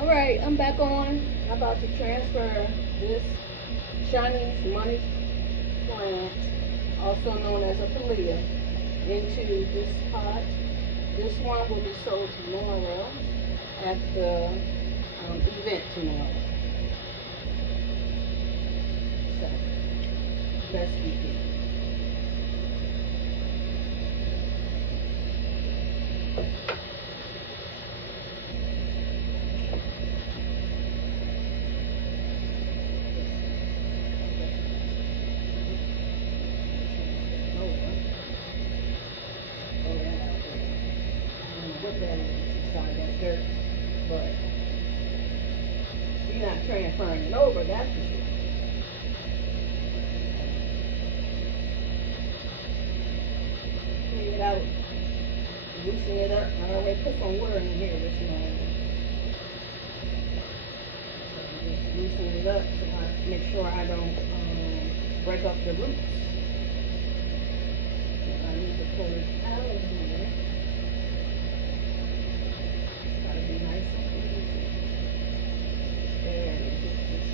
Alright, I'm back on. I'm about to transfer this Chinese money plant, also known as a palea, into this pot. This one will be sold tomorrow at the event tomorrow. So, let's begin. What that is inside that dirt, but you're not transferring it over, that's for sure. Clean it out, loosen it up. I already put some water in here this morning. So just loosen it up so I make sure I don't break up the roots. So I need to pull it out of here. Be nice and easy. There it is.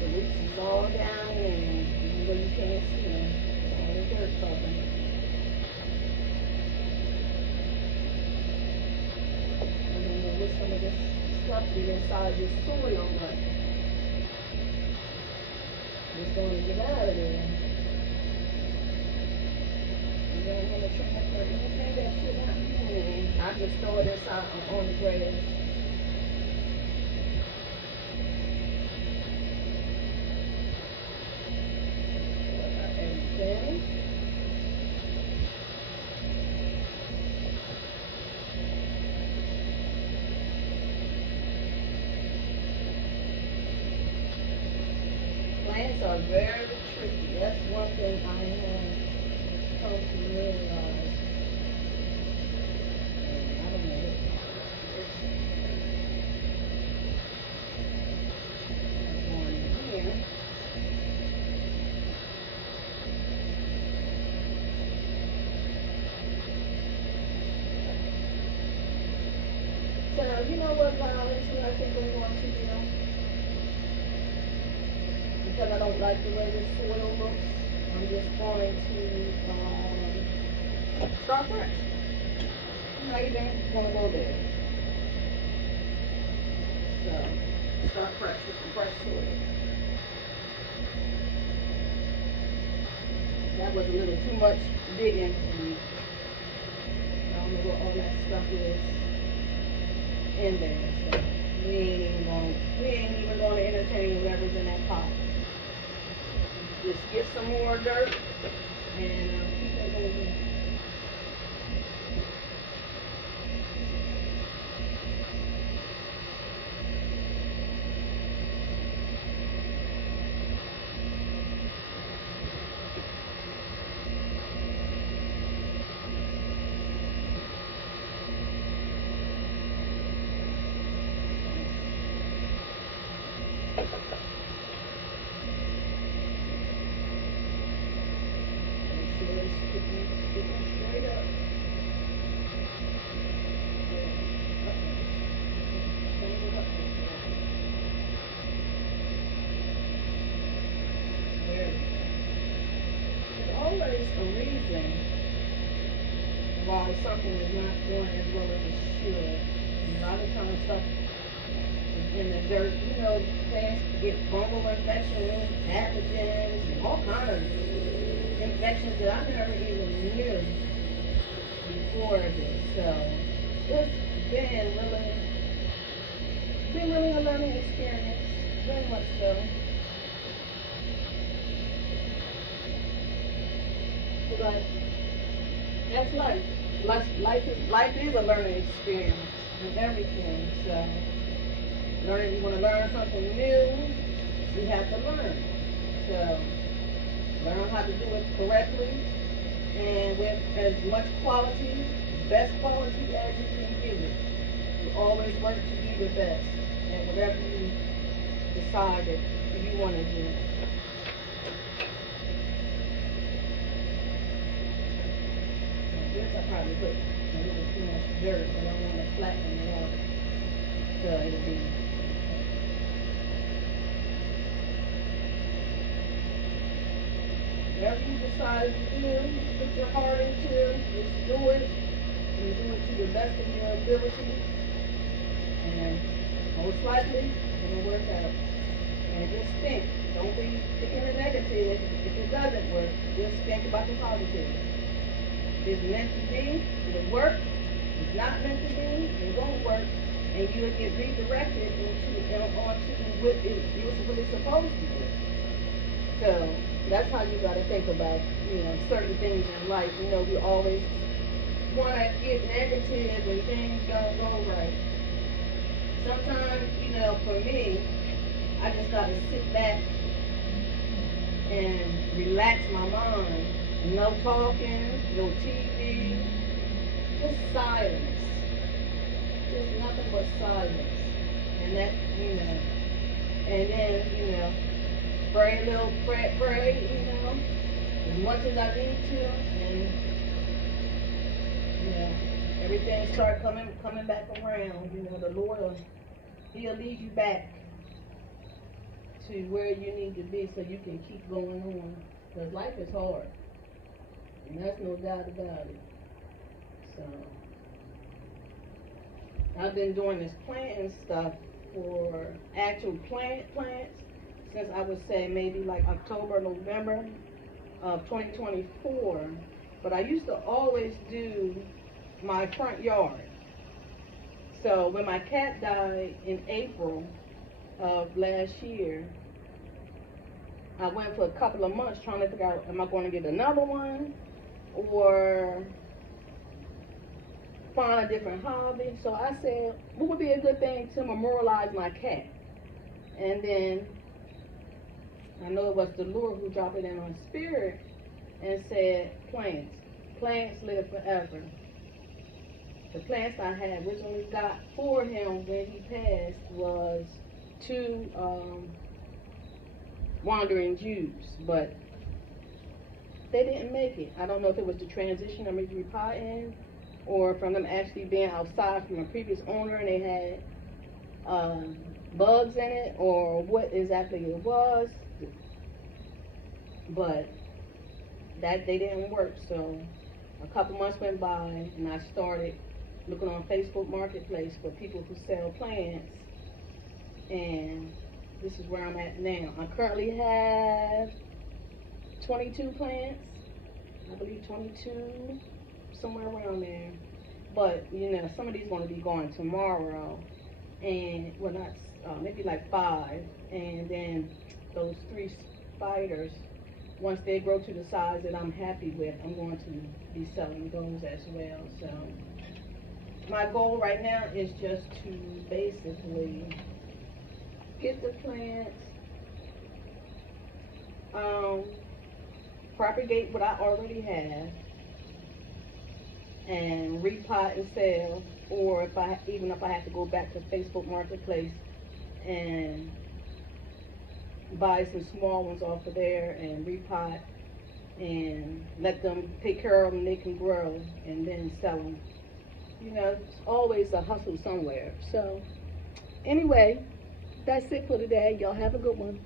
The roots is all down and even though you can't see them, all the dirt covering it. I don't know what some of this stuff is inside this soil, but it's going to get out of there. You don't want to transfer anything that should not be in. I just throw it inside on the grass. Everything. Plants are very tricky. That's one thing I have come to realize. I don't know. Going in here. So, you know what, Violet, I think I'm going to do? Because I don't like the way this soil looks, I'm just going to start fresh. Not even going to go there. So, start fresh with some fresh soil. That was a little too much digging for me. I don't know what all that stuff is in there. So, we ain't even going to entertain whatever's in that pot. Just get some more dirt and keep it moving. A reason why something is not going as well as it should. A lot of times stuff is in the dirt, you know, plants get fungal infections, pathogens, and all kinds of infections that I never even knew before this. So it's been really a learning experience, very much so. But that's life. Life is a learning experience and everything. So, you want to learn something new, you have to learn. So, learn how to do it correctly and with as much quality, best quality as you can give it. You always work to be the best at whatever you decide that you want to do. I probably put a little too much dirt, but I want to flatten it out. So it'll be whatever you decide to do, just put your heart into, just do it, and do it to the best of your ability, and most likely it'll work out. And just think, don't be thinking the negative if it doesn't work. Just think about the positive. If it's meant to be, it'll work. If it's not meant to be, it won't work, and you'll get redirected onto what you're really supposed to do. So that's how you got to think about, certain things in life. We always want to get negative when things don't go right. Sometimes, for me, I just got to sit back and relax my mind. No talking, no TV, just silence. Just nothing but silence. And that, and then, pray a little, pray, as much as I need to, and, everything start coming back around. The Lord, He'll lead you back to where you need to be so you can keep going on. Because life is hard, and that's no doubt about it. So, I've been doing this planting stuff for actual plants since I would say maybe like October, November of 2024. But I used to always do my front yard. So when my cat died in April of last year, I went for a couple of months trying to figure out, am I going to get another one or find a different hobby? So I said, what would be a good thing to memorialize my cat? And then I know it was the Lord who dropped it in my spirit and said, plants. Plants live forever. The plants I had originally got for him when he passed was 2 wandering Jews, but they didn't make it. I don't know if it was the transition of me repotting or from them actually being outside from a previous owner and they had bugs in it, or what exactly it was, but that they didn't work. So a couple months went by and I started looking on Facebook Marketplace for people who sell plants, and this is where I'm at now. I currently have 22 plants, I believe 22, somewhere around there. But some of these going to be going tomorrow, and well, not maybe like 5, and then those 3 spiders, once they grow to the size that I'm happy with, I'm going to be selling those as well. So my goal right now is just to basically get the plants, propagate what I already have, and repot and sell, or even if I have to go back to Facebook Marketplace and buy some small ones off of there and repot and let them take care of them, they can grow, and then sell them. It's always a hustle somewhere. So anyway, that's it for today. Y'all have a good one.